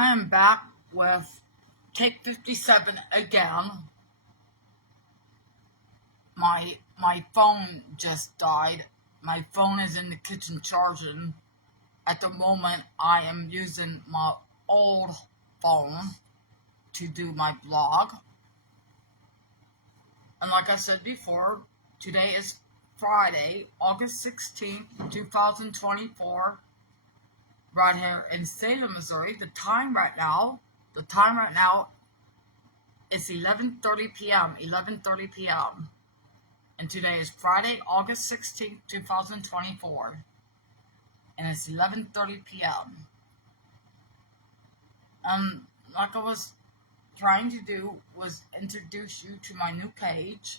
I am back with Take 57 again. My phone just died. My phone is in the kitchen charging. At the moment, I am using my old phone to do my blog. And like I said before, today is Friday, August 16th, 2024. Right here in Salem, Missouri. The time right now is 11:30 p.m. 11:30 p.m. And today is Friday, August 16th, 2024. And it's 11:30 p.m. Like I was trying to do was introduce you to my new page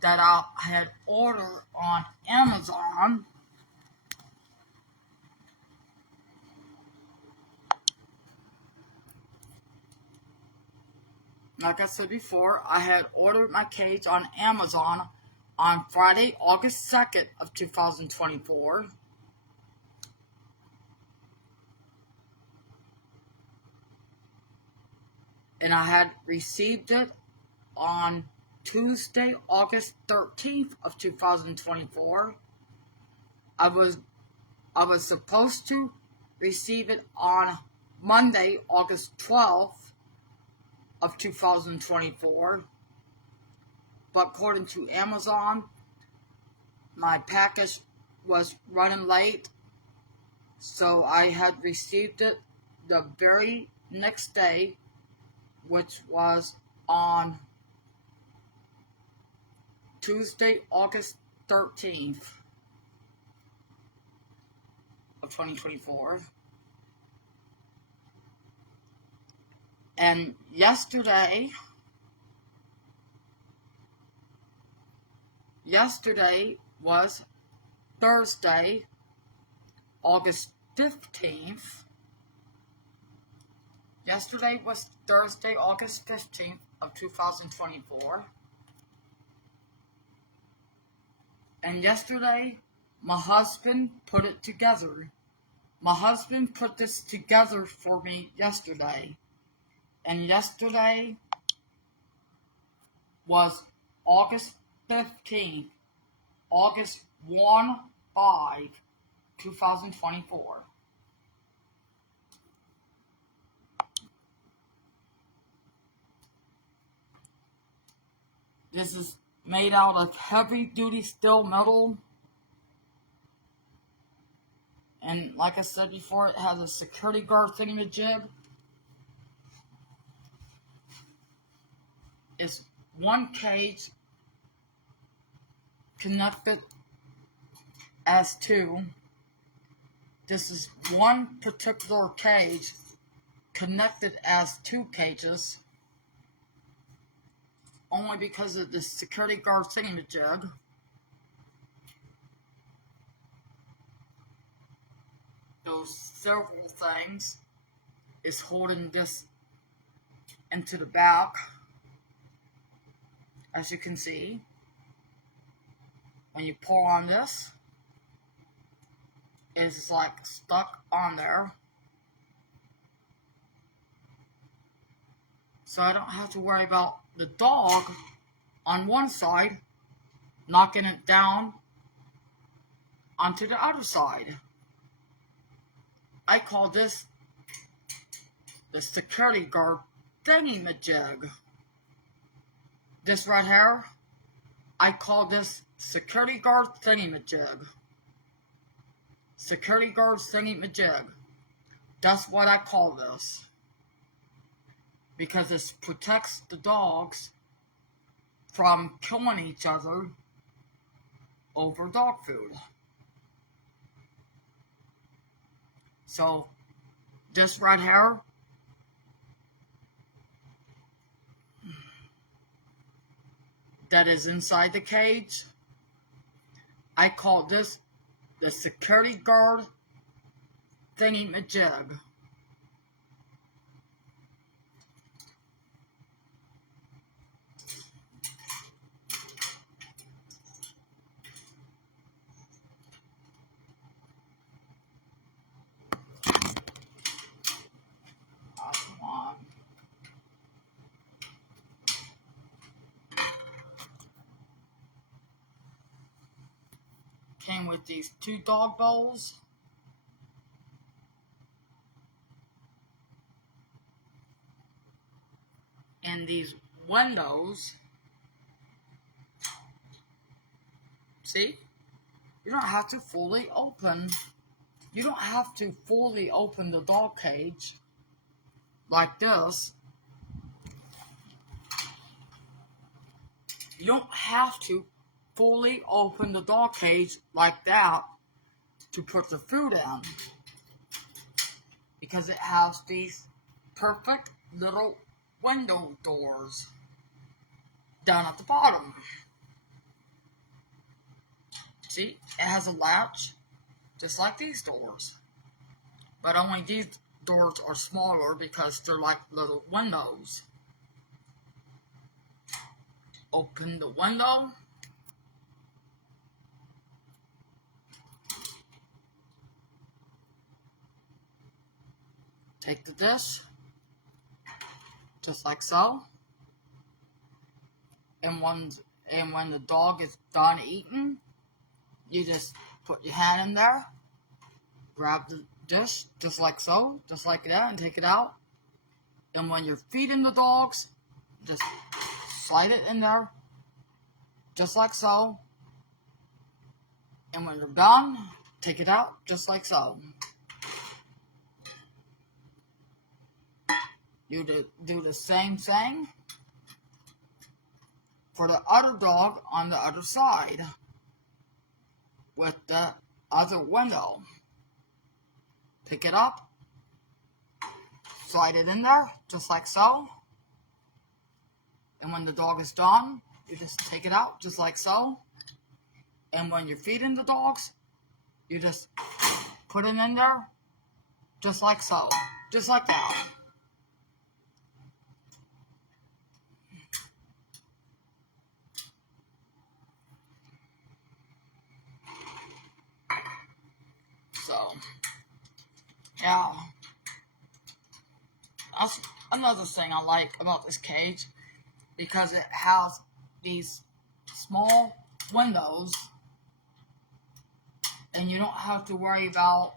that I had ordered on Amazon. Like I said before, I had ordered my cage on Amazon on Friday, August 2nd of 2024. And I had received it on Tuesday, August 13th of 2024. I was supposed to receive it on Monday, August 12th of 2024, but according to Amazon, my package was running late, so I had received it the very next day, which was on Tuesday, August 13th of 2024. And yesterday was Thursday, August 15th. Yesterday was Thursday, August 15th of 2024. And yesterday, my husband put it together. My husband put this together for me yesterday. And yesterday was August 15th, August 2024. This is made out of heavy-duty steel metal. And like I said before, it has a security guard thingamajig. Is one cage connected as two. This is one particular cage connected as two cages, only because of the security guard thingamajig. Those several things is holding this into the back. As you can see, when you pull on this, it's like stuck on there. So I don't have to worry about the dog on one side knocking it down onto the other side. I call this the security guard thingy-majig. This right here, I call this security guard thingy-majig. Security guard thingy-majig. That's what I call this. Because it protects the dogs from killing each other over dog food. So, this right here, that is inside the cage, I call this the security guard thingy-majig. came with these 2 dog bowls. And these windows. See? You don't have to fully open. You don't have to fully open the dog cage like this. You don't have to fully open the dog cage like that to put the food in, because it has these perfect little window doors down at the bottom. See, it has a latch just like these doors, but only these doors are smaller because they're like little windows. Open the window. Take the dish, just like so. And when the dog is done eating, you just put your hand in there, grab the dish, just like so, just like that, and take it out. And when you're feeding the dogs, just slide it in there, just like so. And when you're done, take it out, just like so. You do the same thing for the other dog on the other side with the other window. Pick it up, slide it in there, just like so. And when the dog is done, you just take it out, just like so. And when you're feeding the dogs, you just put it in there, just like so, just like that. So, yeah, that's another thing I like about this cage, because it has these small windows, and you don't have to worry about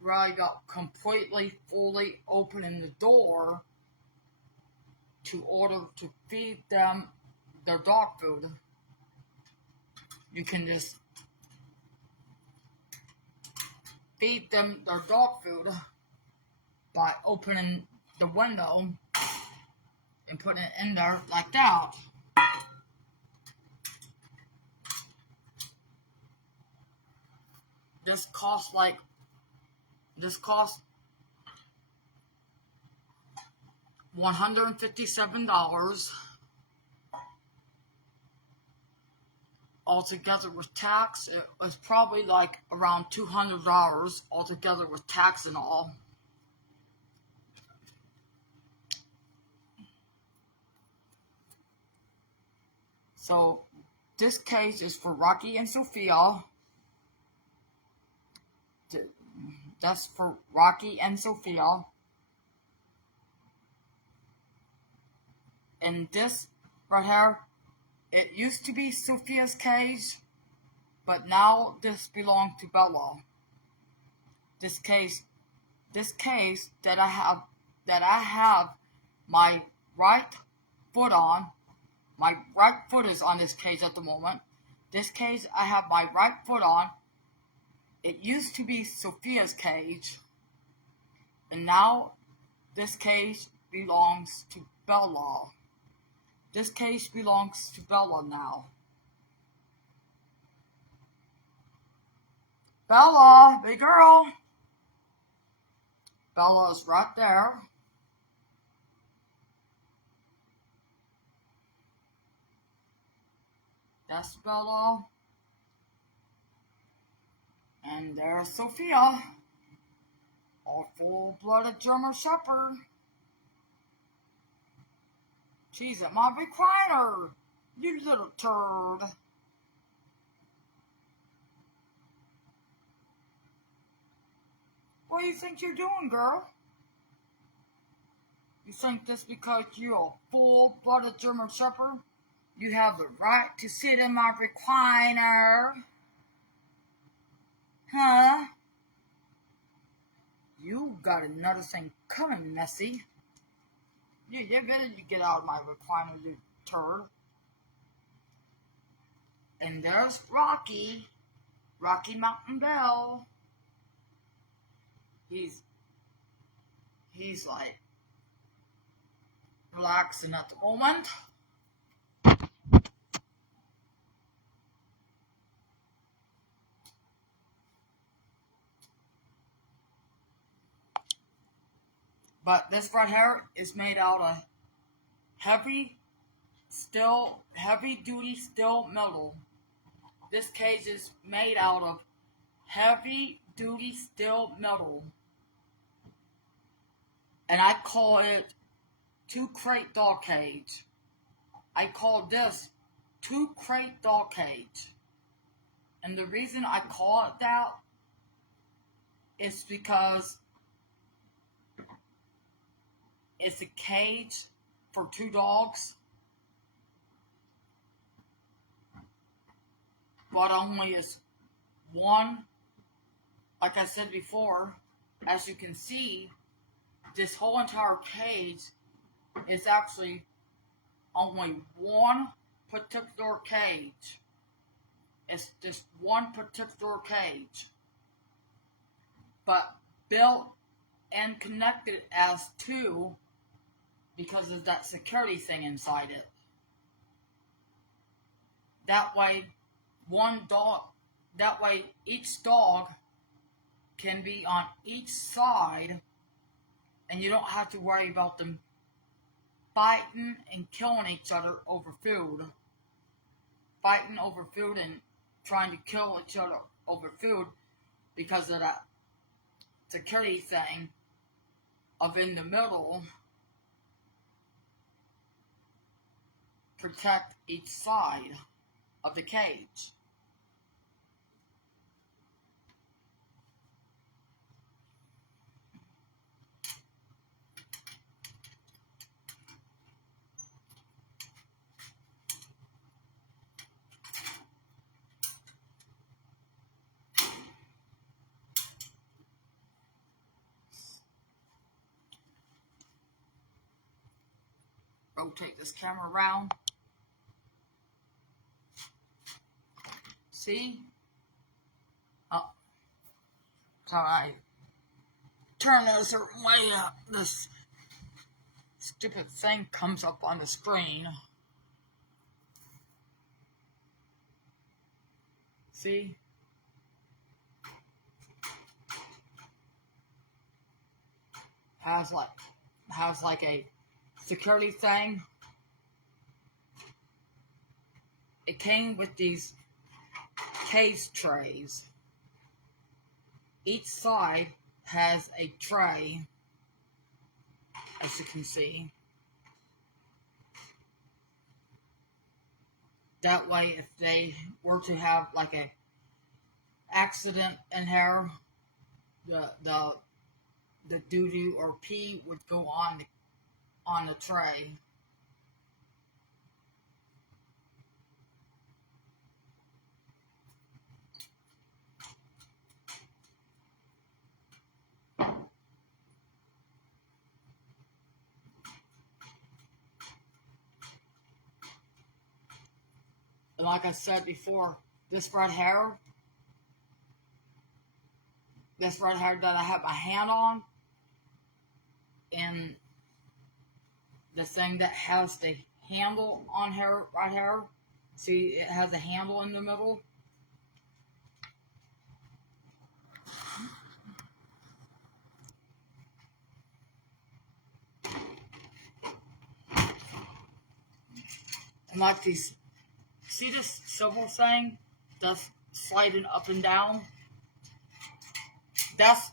worry about completely, fully opening the door to order to feed them their dog food. You can just feed them their dog food by opening the window and putting it in there like that. This costs $157 altogether with tax. It was probably like around $200 altogether with tax and all. So this case is for Rocky and Sophia. That's for Rocky and Sophia. And this right here, it used to be Sophia's cage, but now this belongs to Bella. This case that I have my right foot on. My right foot is on this cage at the moment. This cage I have my right foot on. It used to be Sophia's cage, and now this cage belongs to Bella. This cage belongs to Bella now. Bella, big girl. Bella is right there. That's Bella. And there's Sophia, our full-blooded German Shepherd. She's at my recliner, you little turd. What do you think you're doing, girl? You think just because you're a full-blooded German Shepherd, you have the right to sit in my recliner? Huh? You got another thing coming, Messy. You better get out of my recliner, you turd. And there's Rocky Mountain Bell. He's like relaxing at the moment. But this right here is made out of heavy duty steel metal. This cage is made out of heavy duty steel metal. And I call it 2-crate dog cage. I call this 2-crate dog cage. And the reason I call it that is because it's a cage for 2 dogs, but only is one. Like I said before, as you can see, this whole entire cage is actually only one particular cage. It's just one particular cage, but built and connected as 2 because of that security thing inside it. That way each dog can be on each side, and you don't have to worry about them fighting and killing each other over food. Fighting over food and trying to kill each other over food because of that security thing of in the middle. Protect each side of the cage. Rotate this camera around. See? Oh. So I turn it a certain way up. This stupid thing comes up on the screen. See? Has like a security thing. It came with these case trays. Each side has a tray, as you can see. That way, if they were to have like a accident in here, the doo-doo or pee would go on the tray. And like I said before, this right here that I have my hand on, and the thing that has the handle on here, right here, see it has a handle in the middle. And like these, see this silver thing that's sliding up and down? That's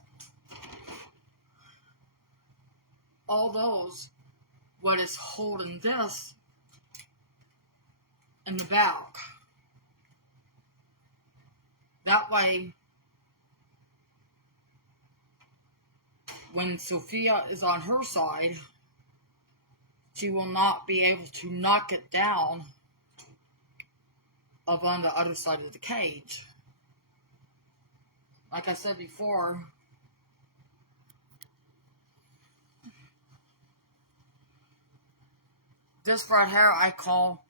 all those what is holding this in the back. That way when Sophia is on her side, she will not be able to knock it down up on the other side of the cage. Like I said before, this right here I call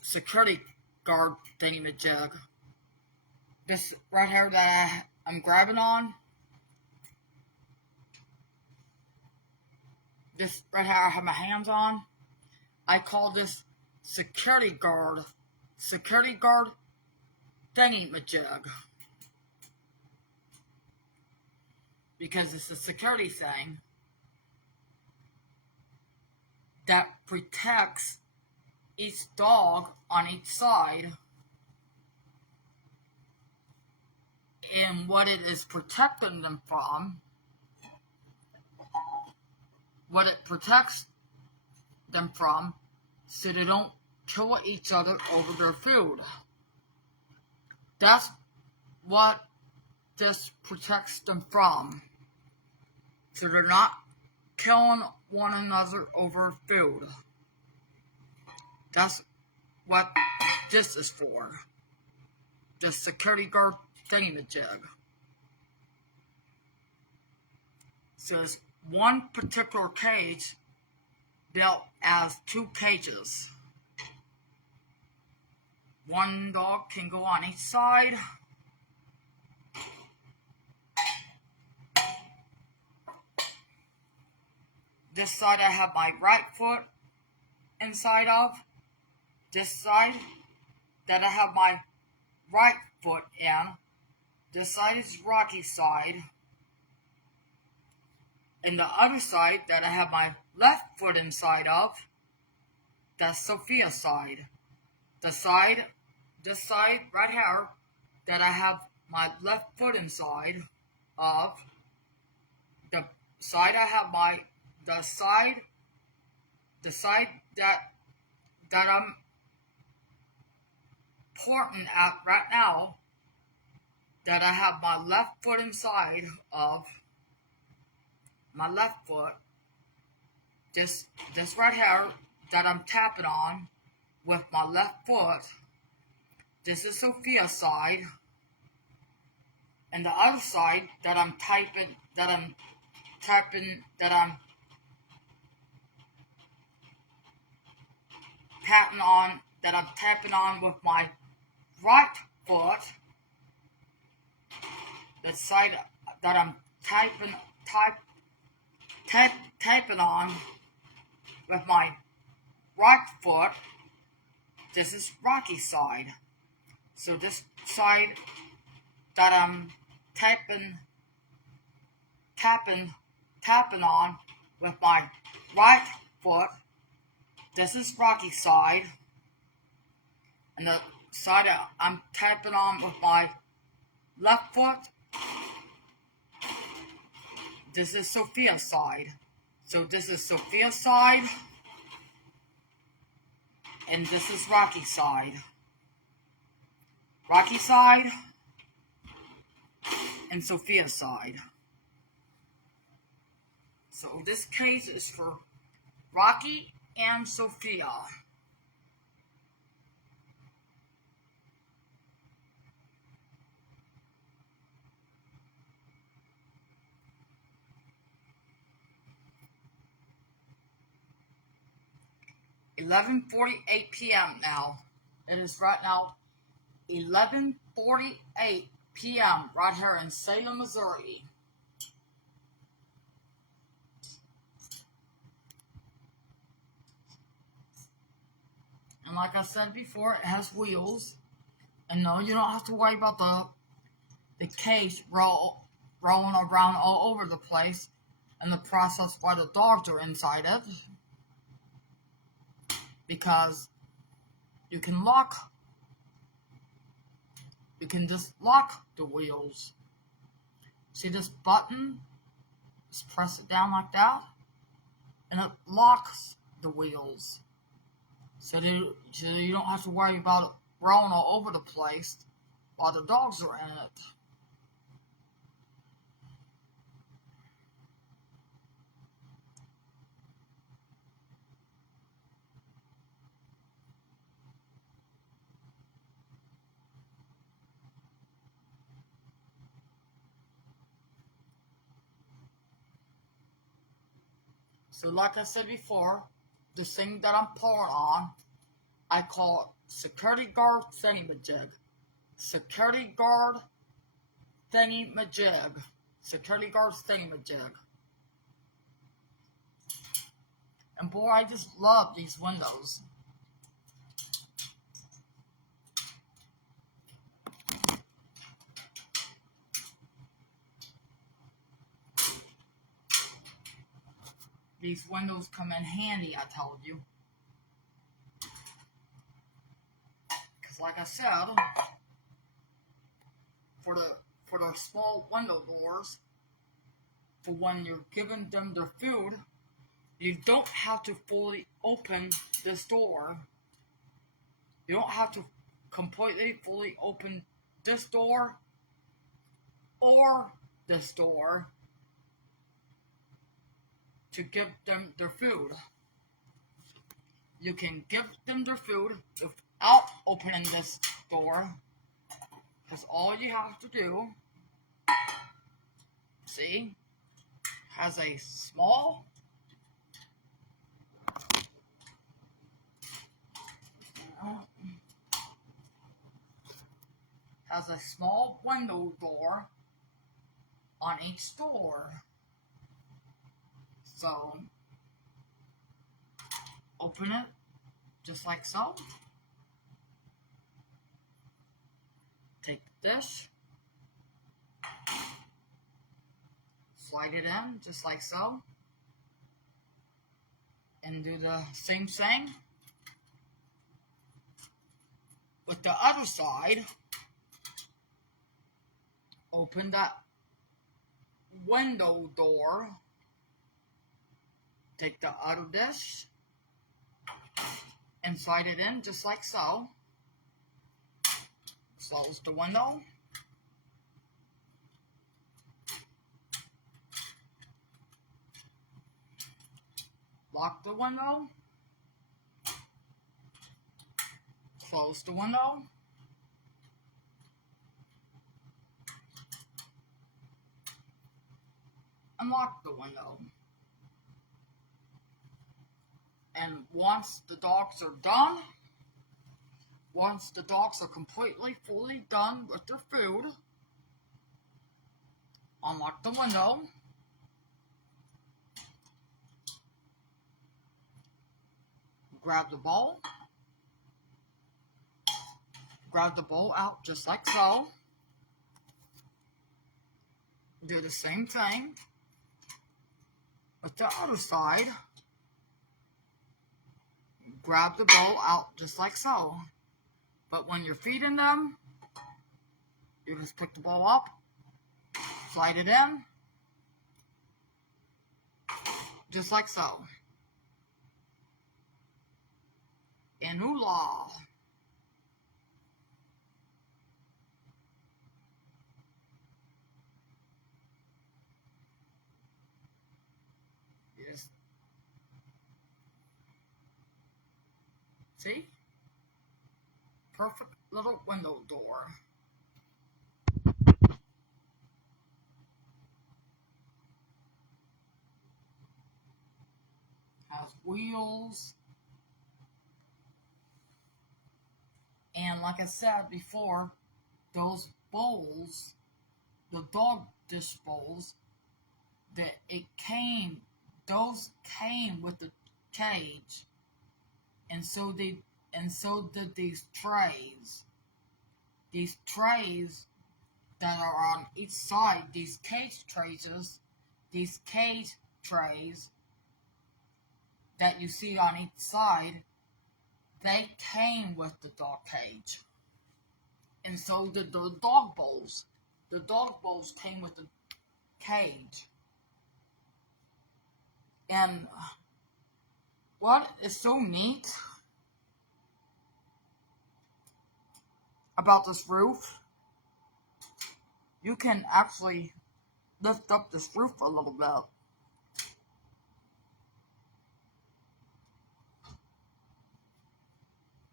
security guard thingy-majig. This right here that I'm grabbing on, this right here I have my hands on, I call this security guard thingy-majig. Because it's a security thing that protects each dog on each side. And what it is protecting them from, what it protects them from, so they don't kill each other over their food. That's what this protects them from. So they're not killing one another over food. That's what this is for. The security guard thingy-majig. So there's one particular cage built as 2 cages. One dog can go on each side. This side I have my right foot inside of. This side that I have my right foot in. This side is Rocky's side. And the other side that I have my left foot inside of, that's Sophia's side. This side right here that I have my left foot inside of, the side that I'm pointing at right now, that I have my left foot inside of, my left foot, this right here that I'm tapping on with my left foot, this is Sophia's side, and the other side that I'm tapping on with my right foot, the side that I'm tapping on with my right foot, this is Rocky's side. So this side that I'm tapping on with my right foot, this is Rocky's side. And the side that I'm tapping on with my left foot, this is Sophia's side. So this is Sophia's side, and this is Rocky's side. Rocky's side, and Sophia's side. So this case is for Rocky and Sophia. $11:48 p.m. now. It is right now 11:48 p.m. right here in Salem, Missouri. And like I said before, it has wheels. And no, you don't have to worry about the cage rolling around all over the place and the process why the dogs are inside it. Because you can just lock the wheels. See this button? Just press it down like that, and it locks the wheels. So you don't have to worry about it rolling all over the place while the dogs are in it. So like I said before, the thing that I'm pouring on, I call it security guard thingy-majig. Security guard thingy-majig. Security guard thingy-majig. And boy, I just love these windows. These windows come in handy, I told you. Because like I said, for the small window doors, for when you're giving them their food, you don't have to fully open this door. You don't have to completely fully open this door or this door to give them their food. You can give them their food without opening this door, because all you have to do, see, has a small window door on each door. So open it just like so. Take this, slide it in just like so, and do the same thing with the other side. Open that window door, take the other dish and slide it in just like so. Close the window. Lock the window. Close the window. Unlock the window. And once the dogs are done, once the dogs are completely, fully done with their food, unlock the window. Grab the bowl. Grab the bowl out just like so. Do the same thing with the other side. Grab the bowl out just like so. But when you're feeding them, you just pick the bowl up, slide it in, just like so. And ooh-la. Yes. See? Perfect little window door. Has wheels. And like I said before, those bowls, the dog dish bowls, those came with the cage. And so did these trays. These trays that are on each side, these cage trays that you see on each side, they came with the dog cage. And so did the dog bowls. The dog bowls came with the cage. And what is so neat about this roof, you can actually lift up this roof a little bit.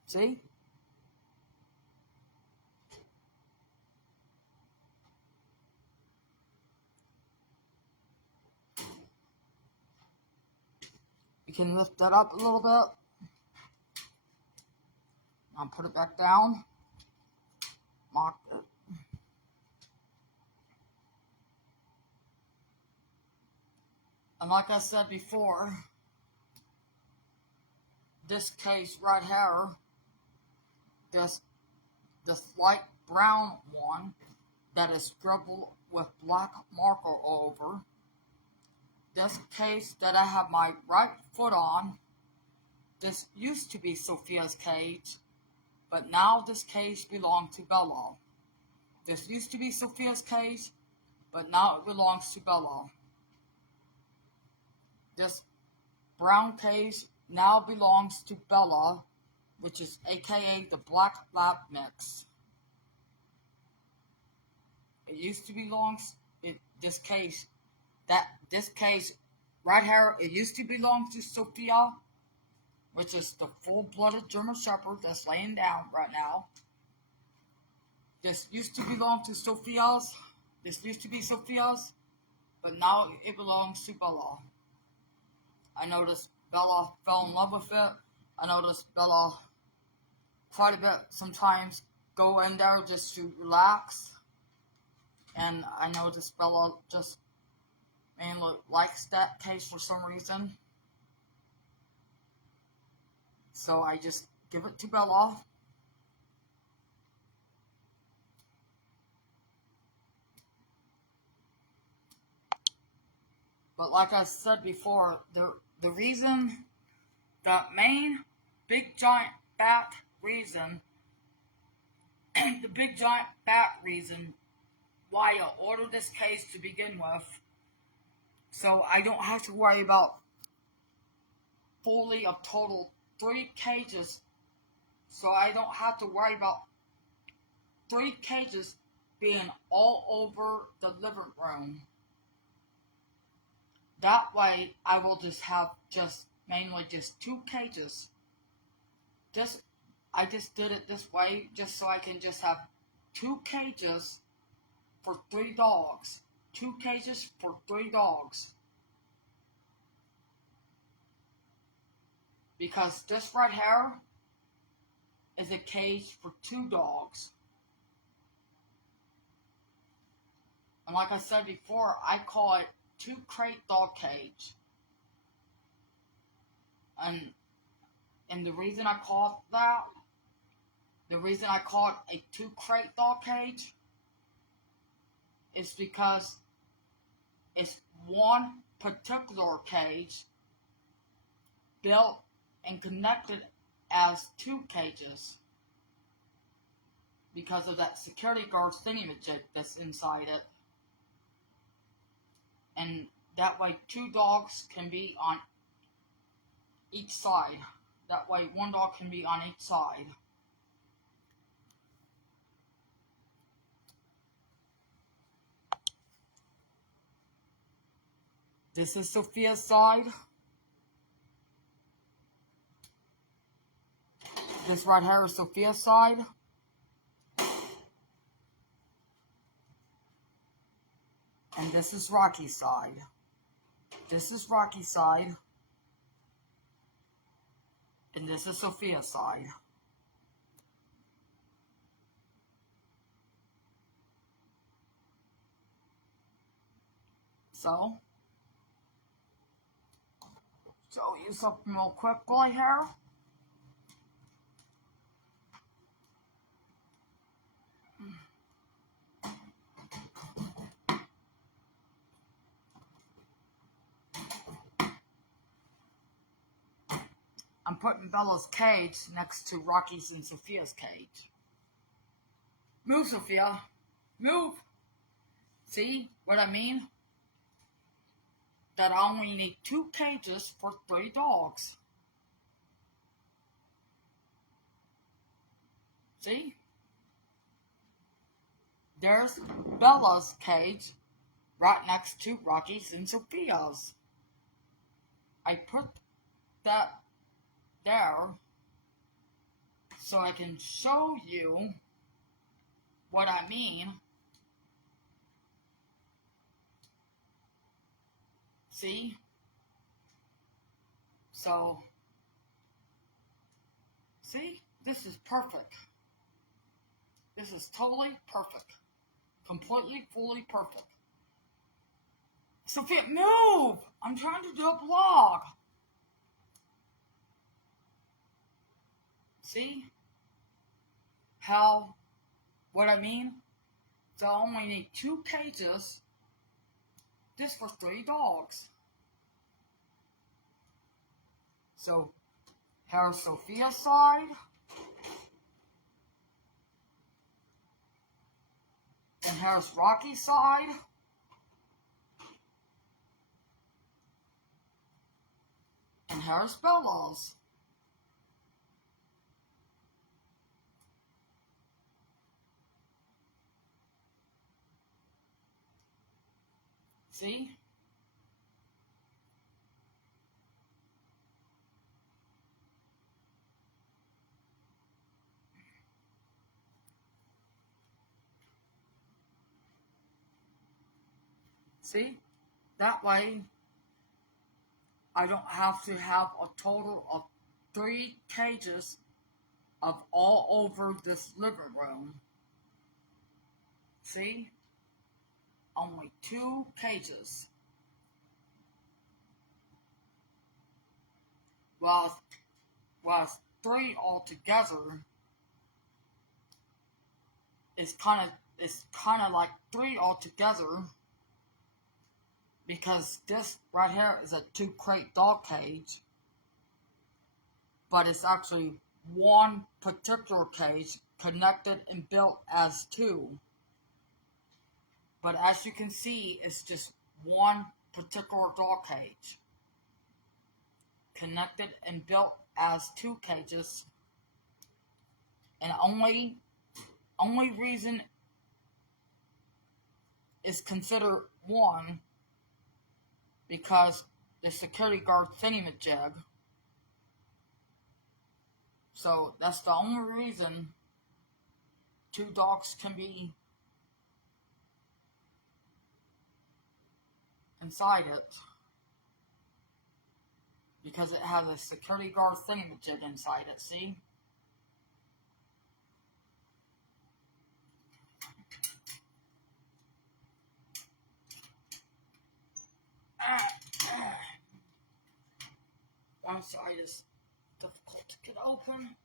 See? can lift that up a little bit. I'll put it back down. Lock it. And like I said before, this case right here, this light brown one that is scribbled with black marker over, this case that I have my right foot on, this used to be Sophia's cage, but now this cage belongs to Bella. This used to be Sophia's cage, but now it belongs to Bella. This brown cage now belongs to Bella, which is aka the Black Lab Mix. It used to belong, this case right here, it used to belong to Sophia, which is the full-blooded German Shepherd that's laying down right now. This used to belong to Sophia's. This used to be Sophia's, but now it belongs to Bella. I noticed Bella fell in love with it. I noticed Bella quite a bit sometimes go in there just to relax. And I noticed Bella just mainly likes that case for some reason. So I just give it to Bella. But like I said before, the reason, the main big giant bat reason, the big giant bat reason why I ordered this case to begin with, so I don't have to worry about fully a total 3 cages, so I don't have to worry about 3 cages being all over the living room. That way, I will just have mainly 2 cages. I just did it this way, just so I can just have 2 cages for 3 dogs. 2 cages for 3 dogs. Because this right here is a cage for 2 dogs. And like I said before, I call it 2 crate dog cage. And the reason I call it that, the reason I call it a 2 crate dog cage is because it's one particular cage built and connected as 2 cages because of that security guard thingamajig that's inside it. And that way 2 dogs can be on each side. That way 1 dog can be on each side. This is Sophia's side. This right here is Sophia's side. And this is Rocky's side. This is Rocky's side. And this is Sophia's side. So, show you something real quick right here. I'm putting Bella's cage next to Rocky's and Sophia's cage. Move, Sophia. Move. See what I mean? That I only need 2 cages for 3 dogs. See? There's Bella's cage right next to Rocky's and Sophia's. I put that there so I can show you what I mean. See? So, see, this is perfect. This is totally perfect. Completely, fully perfect. Sophia, move! I'm trying to do a vlog. See? What I mean? So I only need 2 cages. This for 3 dogs. So, here's Sophia's side. And here's Rocky's side. And here's Bella's. See? See? That way, I don't have to have a total of 3 cages of all over this living room. See? Only 2 cages. Well, 3 altogether it's kind of like 3 altogether, because this right here is a 2 crate dog cage, but it's actually 1 particular cage connected and built as 2. But as you can see, it's just 1 particular dog cage connected and built as 2 cages, and only reason is considered 1 because the security guard thingamajig. So that's the only reason 2 dogs can be inside it, because it has a security guard thingamajig inside it. See? One side is difficult to get open.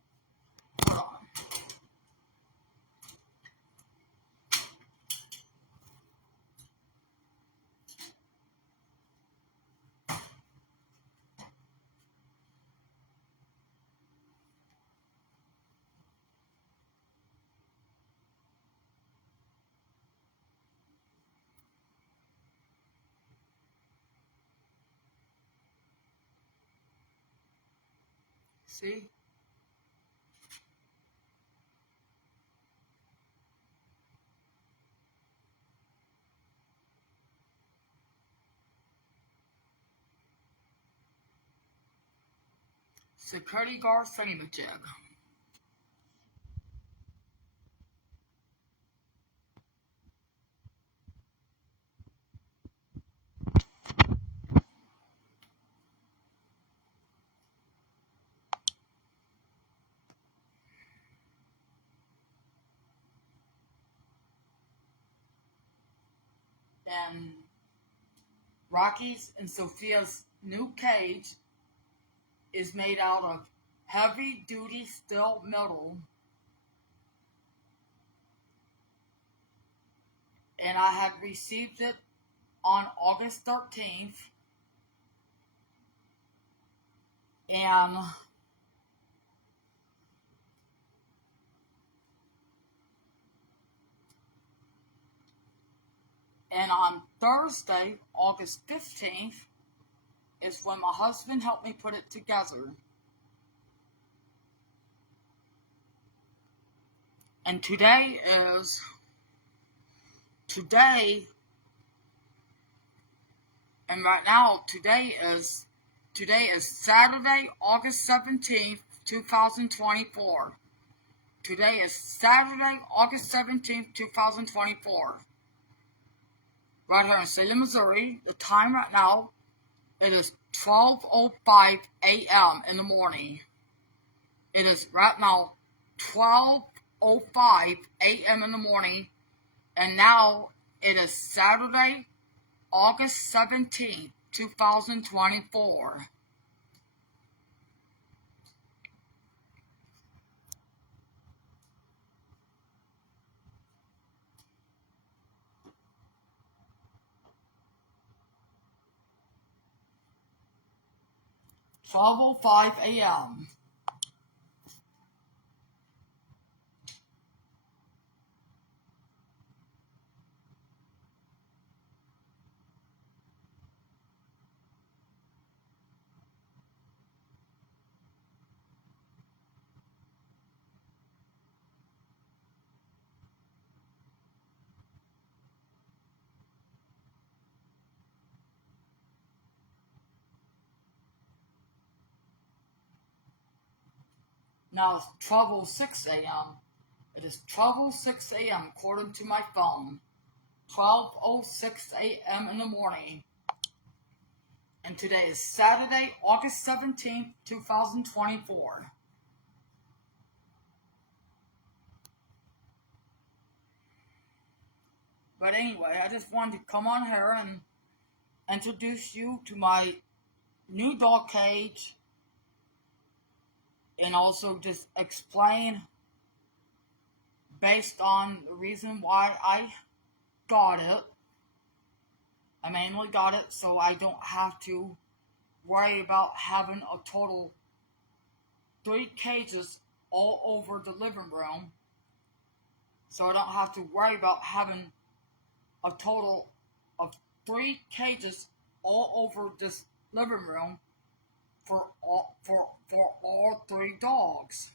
Hold on. See? Security guard thingamajig. And Rocky's and Sophia's new cage is made out of heavy-duty steel metal, and I had received it on August 13th, and on Thursday, August 15th, is when my husband helped me put it together. And today, and right now, today is Saturday, August 17th, 2024. Today is Saturday, August 17th, 2024. Right here in Salem, Missouri. The time right now It is 12:05 a.m. in the morning. It is right now 12:05 a.m. in the morning, and now it is Saturday, August 17th, 2024. "12:05 a.m. Now it's 12:06 a.m. It is 12:06 a.m. according to my phone. 12:06 a.m. in the morning. And today is Saturday, August 17th, 2024. But anyway, I just wanted to come on here and introduce you to my new dog cage and also just explain based on the reason why I got it. I mainly got it so I don't have to worry about having a total 3 cages all over the living room. So I don't have to worry about having a total of 3 cages all over this living room for all 3 dogs.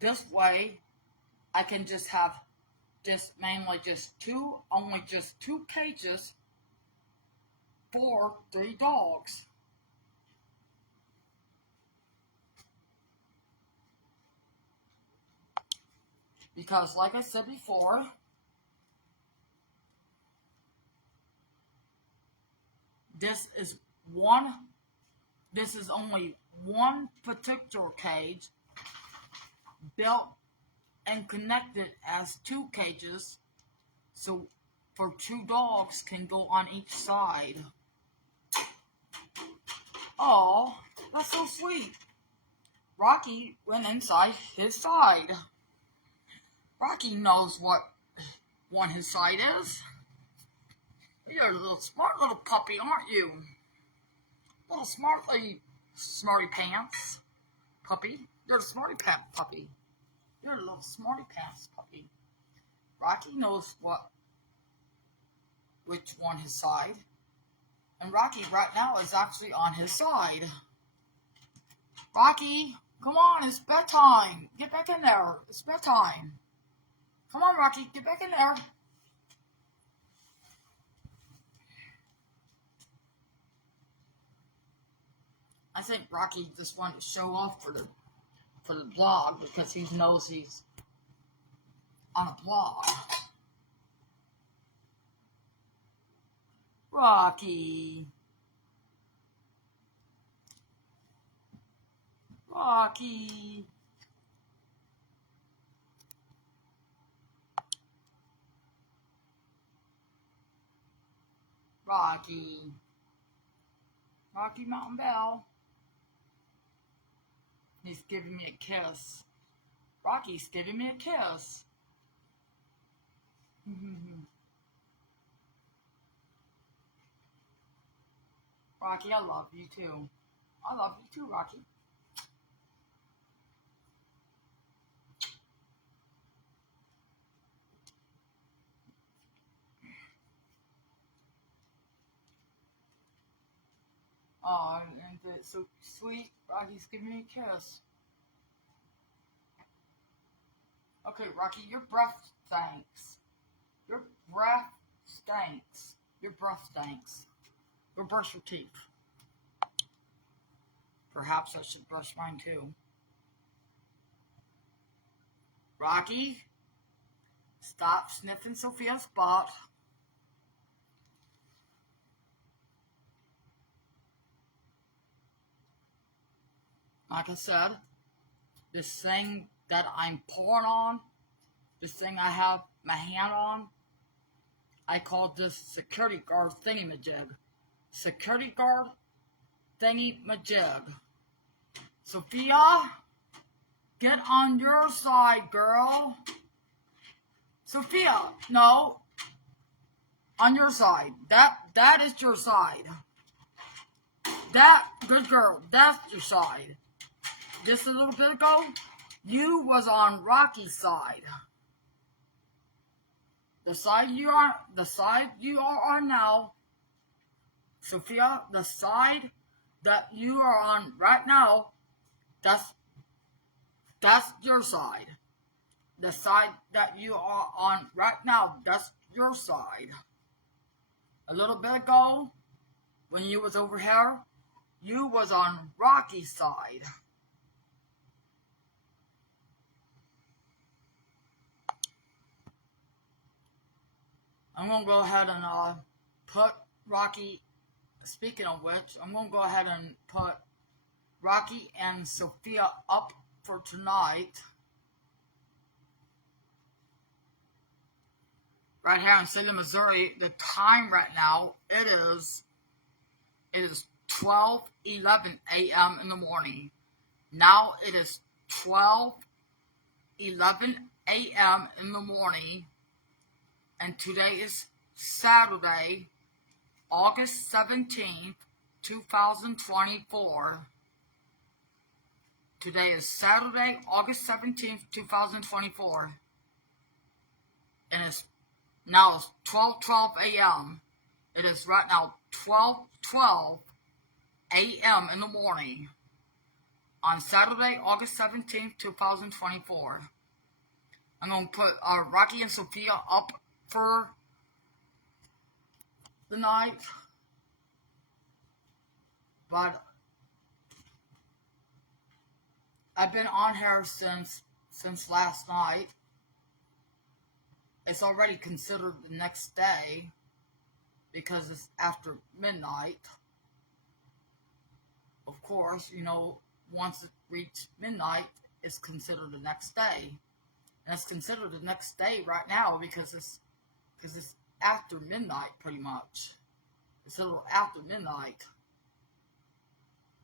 This way, I can just have only just 2 cages for 3 dogs. Because like I said before, this is only one particular cage built and connected as 2 cages, so for 2 dogs can go on each side. Oh, that's so sweet. Rocky went inside his side. Rocky knows what one his side is. You're a little smart little puppy, aren't you? Little smarty pants puppy. You're a smarty pants puppy. You're a little smarty pants puppy. Rocky knows which one his side. And Rocky right now is actually on his side. Rocky, come on, it's bedtime. Get back in there. It's bedtime. Come on, Rocky, get back in there. I think Rocky just wanted to show off for the blog because he knows he's on a blog. Rocky. Rocky. Rocky. Rocky Mountain Bell. He's giving me a kiss. Rocky's giving me a kiss. Rocky, I love you too. I love you too, Rocky. Oh, and it's so sweet. Rocky's giving me a kiss. Okay, Rocky, your breath stinks. Your breath stinks. Your breath stinks. Go brush your teeth. Perhaps I should brush mine too. Rocky, stop sniffing Sophia's butt. like I said, this thing that I'm pulling on, this thing I have my hand on, I call this security guard thingy-majig. Security guard thingy-majig. Sophia, get on your side, girl. Sophia, no. On your side. That is your side. That, good girl, that's your side. Just a little bit ago, you was on Rocky's side. The side you are on now, Sophia, the side that you are on right now, that's your side. The side that you are on right now, that's your side. A little bit ago, when you was over here, you was on Rocky's side. I'm going to go ahead and put Rocky, speaking of which, I'm going to go ahead and put Rocky and Sophia up for tonight. Right here in Salem, Missouri, the time right now, it is 12:11 a.m. in the morning. Now it is 12:11 a.m. in the morning, and today is Saturday, August 17th, 2024. Today is Saturday, August 17th, 2024. And it's 12:12 a.m. It is right now 12:12 a.m. in the morning on Saturday, August 17th, 2024. I'm going to put Rocky and Sophia up for the night. But I've been on here since last night. It's already considered the next day because it's after midnight. Of course, once it reaches midnight, it's considered the next day. And it's considered the next day right now because it's after midnight pretty much. It's a little after midnight.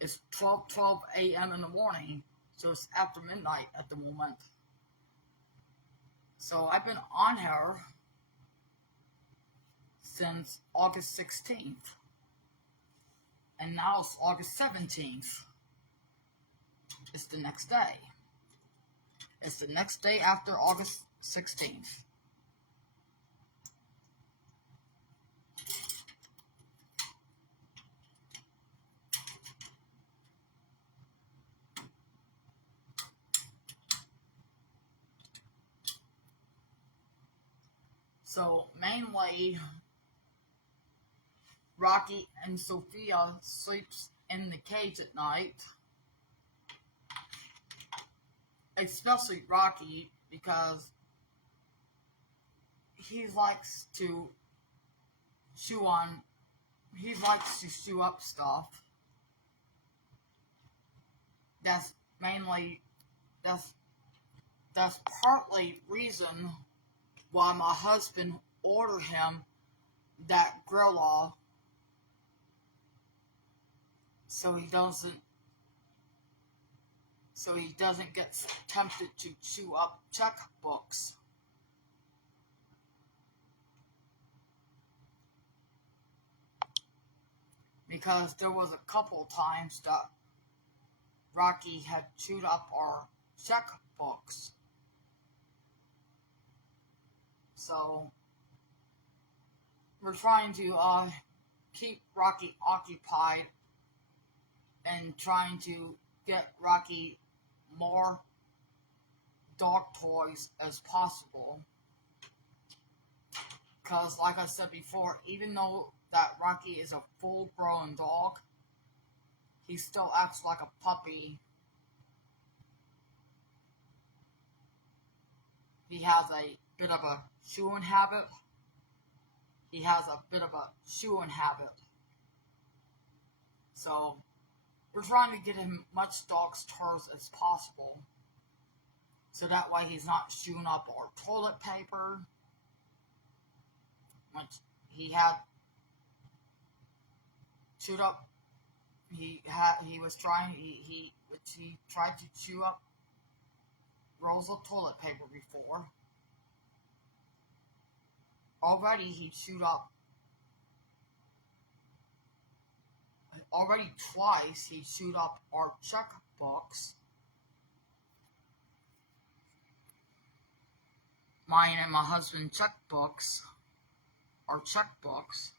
It's 12:12 a.m. in the morning, so it's after midnight at the moment. So I've been on here since August 16th. And now it's August 17th. It's the next day. It's the next day after August 16th. So mainly, Rocky and Sophia sleeps in the cage at night. Especially Rocky, because he likes to chew up stuff. That's partly reason why my husband ordered him that Grilla, so he doesn't get tempted to chew up checkbooks. Because there was a couple times that Rocky had chewed up our checkbooks. So we're trying to keep Rocky occupied and trying to get Rocky more dog toys as possible. Because like I said before, even though that Rocky is a full-grown dog, he still acts like a puppy. He has a bit of a chewing habit. So we're trying to get him much dog's tours as possible. So that way he's not chewing up our toilet paper. Which he had chewed up. He tried to chew up rolls of toilet paper before. Already twice he chewed up our checkbooks. Mine and my husband's checkbooks. Our checkbooks.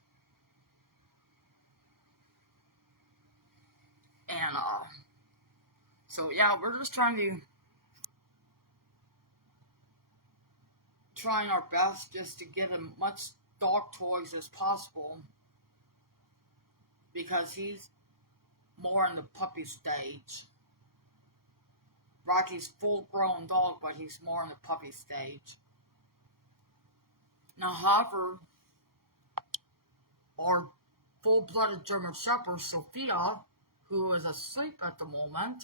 And, so yeah, we're just trying our best just to get him much dog toys as possible. Because he's more in the puppy stage. Rocky's full-grown dog, but he's more in the puppy stage. Now, however, our full-blooded German Shepherd, Sophia, who is asleep at the moment,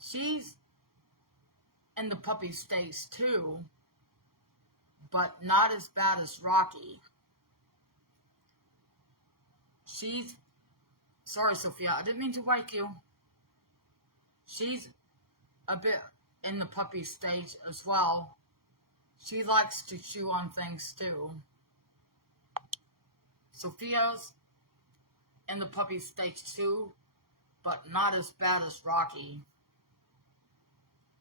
she's in the puppy stage too, but not as bad as Rocky. Sorry, Sophia, I didn't mean to wake you. She's a bit in the puppy stage as well. She likes to chew on things too. Sophia's in the puppy stage too, but not as bad as Rocky.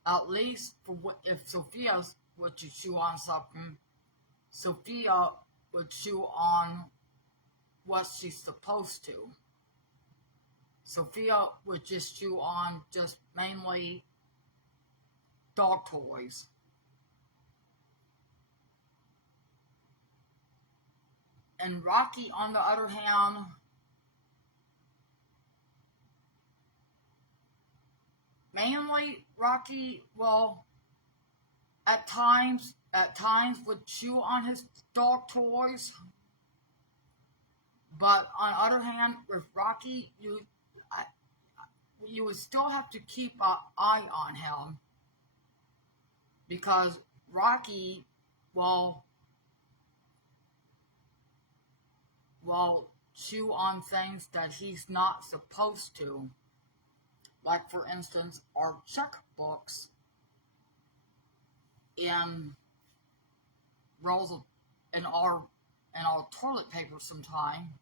At least if Sophia were to chew on something, Sophia would chew on what she's supposed to. Sophia would just chew on just mainly dog toys. And Rocky, on the other hand, mainly Rocky, well, at times would chew on his dog toys. But on the other hand, with Rocky, you would still have to keep an eye on him. Because Rocky, will chew on things that he's not supposed to. Like, for instance, our checkbooks and rolls of, and our toilet paper sometime.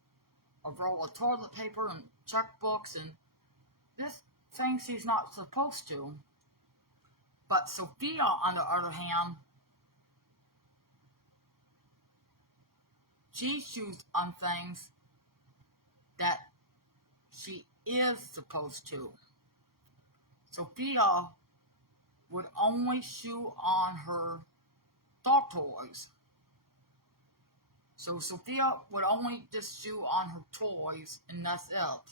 A roll of toilet paper and checkbooks and this things he's not supposed to. But Sophia, on the other hand, she chews on things that she is supposed to. Sophia would only chew on her dog toys. So Sophia would only just chew on her toys, and that's it.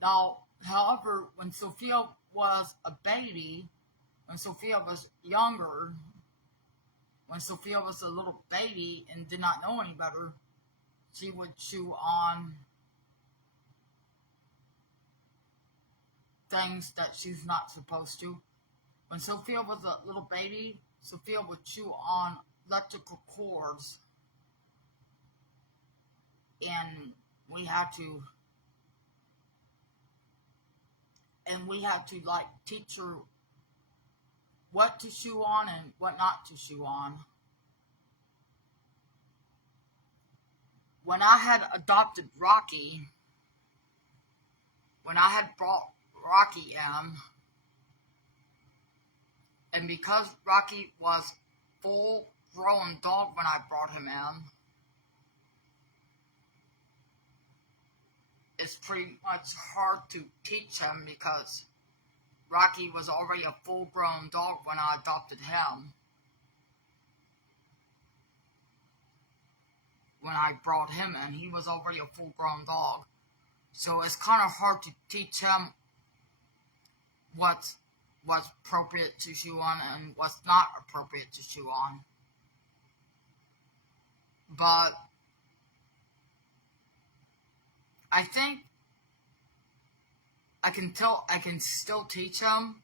Now, however, when Sophia was a baby, when Sophia was younger, when Sophia was a little baby and did not know any better, she would chew on things that she's not supposed to. When Sophia was a little baby, Sophia would chew on electrical cords, and we had to like teach her what to chew on and what not to chew on. When I had adopted Rocky, when I had brought Rocky in, and because Rocky was full-grown dog when I brought him in, it's pretty much hard to teach him because Rocky was already a full-grown dog when I adopted him. When I brought him in, he was already a full-grown dog. So it's kind of hard to teach him what's appropriate to chew on and what's not appropriate to chew on. But I think I can still teach him.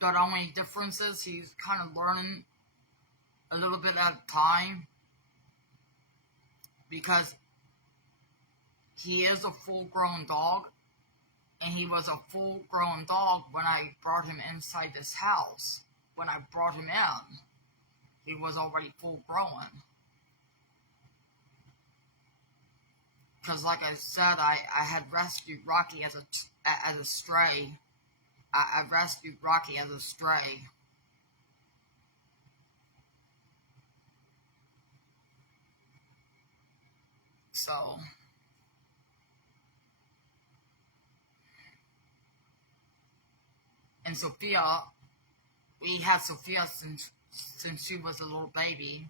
The only difference is he's kind of learning a little bit at a time because he is a full-grown dog, and he was a full-grown dog when I brought him inside this house. When I brought him in, he was already full-grown. Because, like I said, I had rescued Rocky as a stray. I rescued Rocky as a stray. So, and Sophia, we had Sophia since she was a little baby.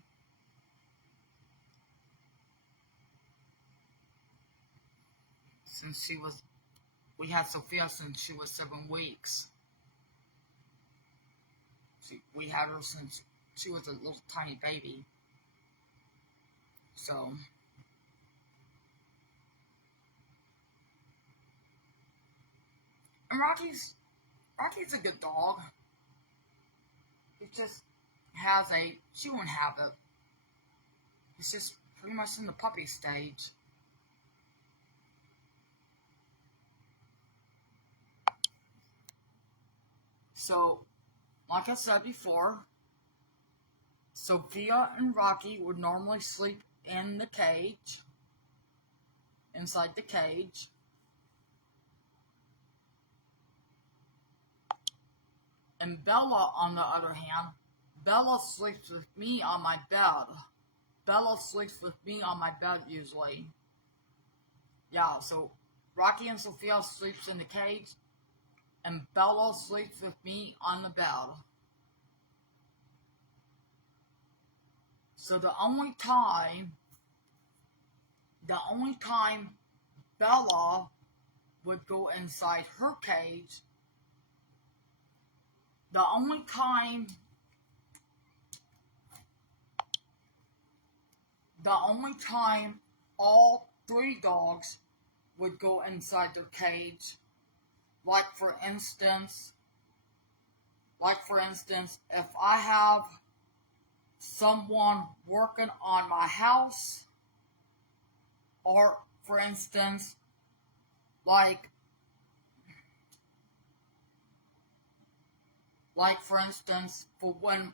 We had Sophia since she was 7 weeks. We had her since she was a little tiny baby. So, and Rocky's a good dog. He just has a chewing habit. He's just pretty much in the puppy stage. So, like I said before, Sophia and Rocky would normally sleep in the cage, inside the cage. And Bella, on the other hand, Bella sleeps with me on my bed. Bella sleeps with me on my bed usually. Yeah, so Rocky and Sophia sleeps in the cage, and Bella sleeps with me on the bed. So the only time Bella would go inside her cage, the only time all 3 dogs would go inside their cage, like for instance, if I have someone working on my house, or for instance, for instance, for when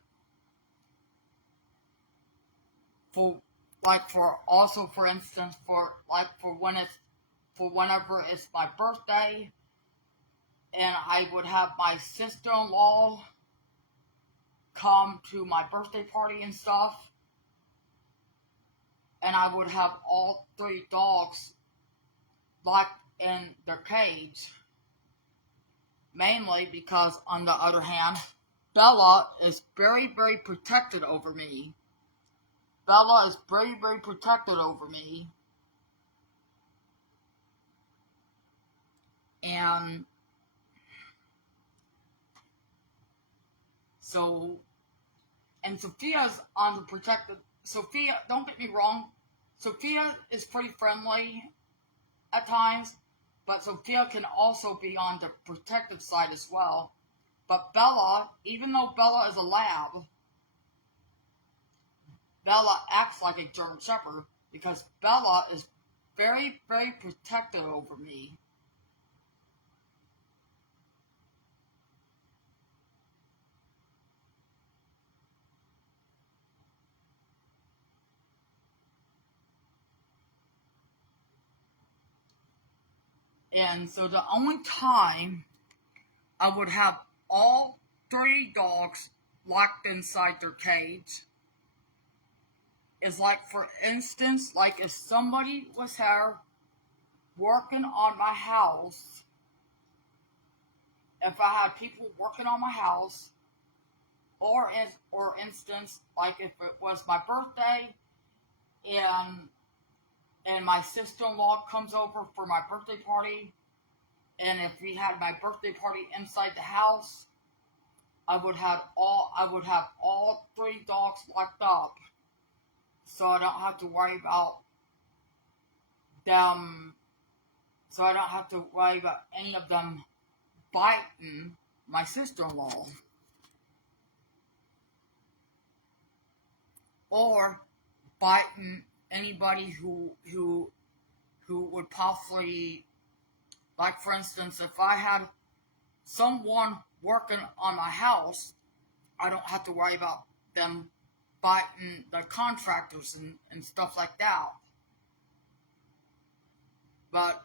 whenever it's my birthday, and I would have my sister-in-law come to my birthday party and stuff, and I would have all 3 dogs locked in their cage. Mainly because, on the other hand, Bella is very, very protected over me. Bella is very, very protected over me. And so, and Sophia's on the protected. Sophia, don't get me wrong, Sophia is pretty friendly at times, but Sophia can also be on the protective side as well. But Bella, even though Bella is a lab, Bella acts like a German Shepherd because Bella is very, very protective over me. And so the only time I would have all 3 dogs locked inside their cage is like, for instance, like if somebody was here working on my house, if I had people working on my house, or instance, like if it was my birthday and my sister-in-law comes over for my birthday party, and if we had my birthday party inside the house, I would have all 3 dogs locked up, so I don't have to worry about them, so I don't have to worry about any of them biting my sister-in-law. Or biting anybody who would possibly, like for instance, if I had someone working on my house, I don't have to worry about them biting the contractors and stuff like that. But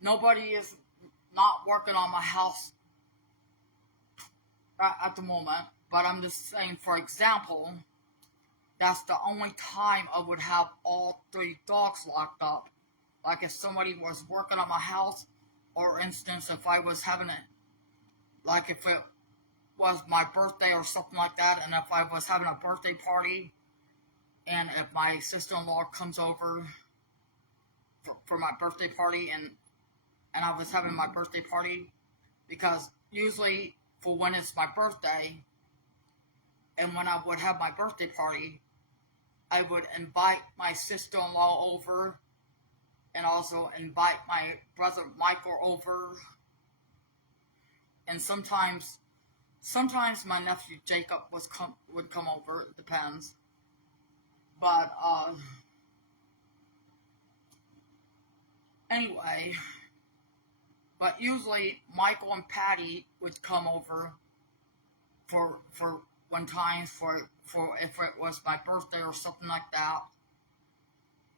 nobody is not working on my house at the moment. But I'm just saying, for example, that's the only time I would have all 3 dogs locked up. Like if somebody was working on my house, or instance, if I was having it, like if it was my birthday or something like that, and if I was having a birthday party, and if my sister-in-law comes over for my birthday party, and I was having my birthday party, because usually for when it's my birthday, and when I would have my birthday party, I would invite my sister-in-law over, and also invite my brother Michael over, and sometimes my nephew Jacob would come over. It depends, but anyway. But usually Michael and Patty would come over for one time for if it was my birthday or something like that,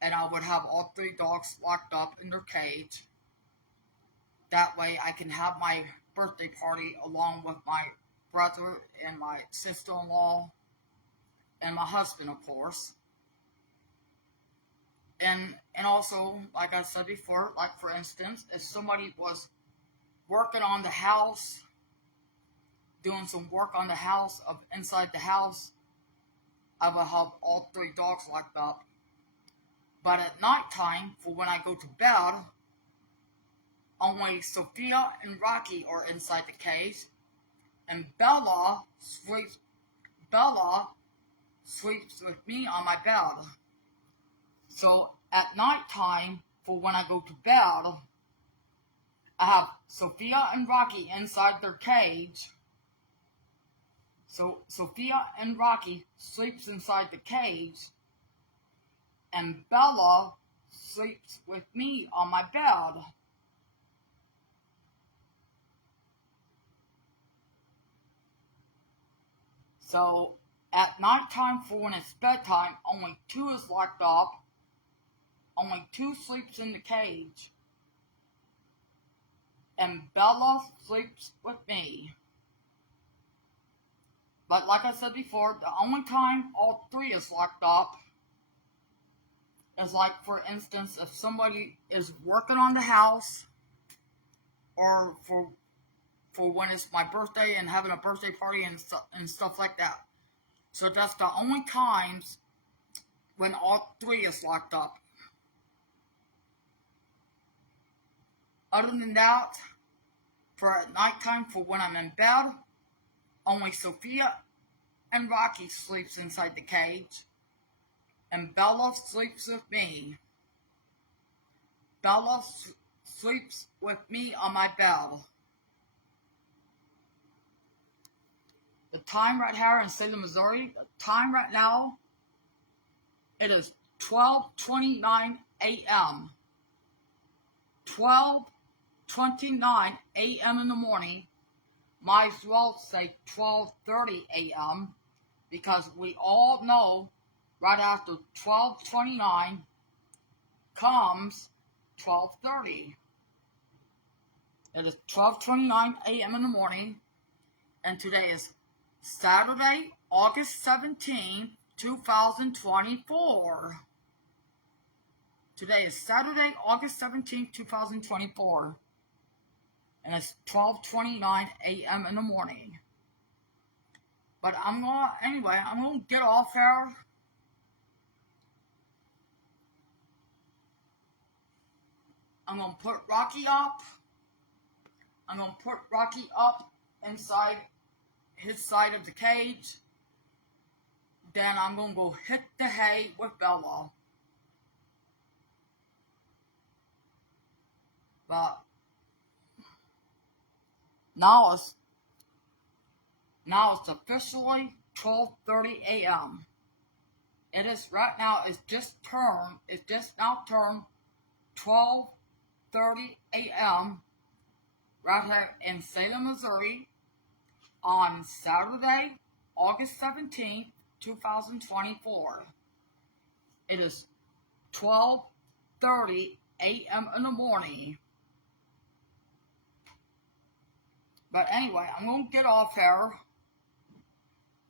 and I would have all 3 dogs locked up in their cage. That way I can have my birthday party along with my brother and my sister-in-law and my husband, of course. And also, like I said before, like for instance, if somebody was working on the house, doing some work on the house, inside the house, I would have all 3 dogs locked up. But at nighttime, for when I go to bed, only Sophia and Rocky are inside the cage, and Bella sleeps with me on my bed. So at nighttime, for when I go to bed, I have Sophia and Rocky inside their cage. So Sophia and Rocky sleeps inside the cage, and Bella sleeps with me on my bed. So at nighttime, for when it's bedtime, only 2 is locked up. Only 2 sleeps in the cage, and Bella sleeps with me. But like I said before, the only time all 3 is locked up is like, for instance, if somebody is working on the house, or for when it's my birthday and having a birthday party and stuff like that. So that's the only times when all 3 is locked up. Other than that, for at nighttime, for when I'm in bed, only Sophia and Rocky sleeps inside the cage, and Bella sleeps with me. Bella sleeps with me on my bed. The time right here in Salem, Missouri, the time right now, it is 12:29 a.m. 12:29 a.m. in the morning. Might as well say 12:30 a.m. because we all know right after 12:29 comes 12:30. It is 12:29 a.m. in the morning, and today is Saturday, August 17th, 2024. Today is Saturday, August 17th, 2024. And it's 12:29 a.m. in the morning. But I'm gonna get off here. I'm gonna put Rocky up. I'm gonna put Rocky up inside his side of the cage. Then I'm gonna go hit the hay with Bella. But now it's officially 12:30 a.m. It is right now. It's just now turned 12:30 a.m. right here in Salem, Missouri, on Saturday, August 17th, 2024. It is 12:30 a.m. in the morning. But anyway, I'm going to get off here,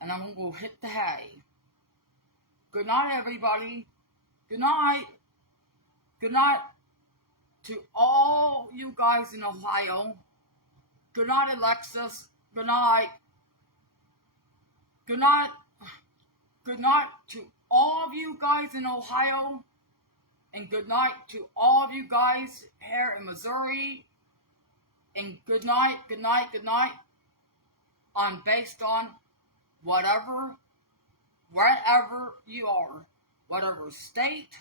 and I'm going to go hit the hay. Good night, everybody. Good night. Good night to all you guys in Ohio. Good night, Alexis. Good night. Good night. Good night to all of you guys in Ohio. And good night to all of you guys here in Missouri. And good night, good night, good night. Based on wherever you are, whatever state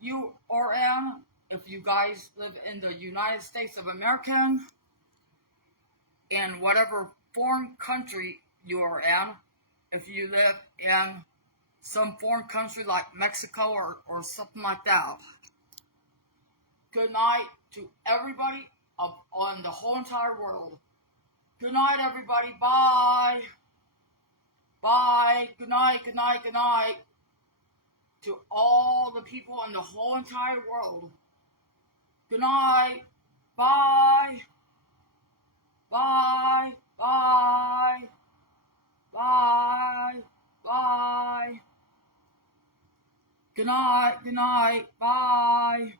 you are in, if you guys live in the United States of America, in whatever foreign country you are in, if you live in some foreign country like Mexico or something like that. Good night to everybody on the whole entire world. Good night, everybody. Bye. Bye. Good night, good night, good night to all the people in the whole entire world. Good night. Bye. Bye. Bye. Bye. Bye. Good night. Good night. Bye.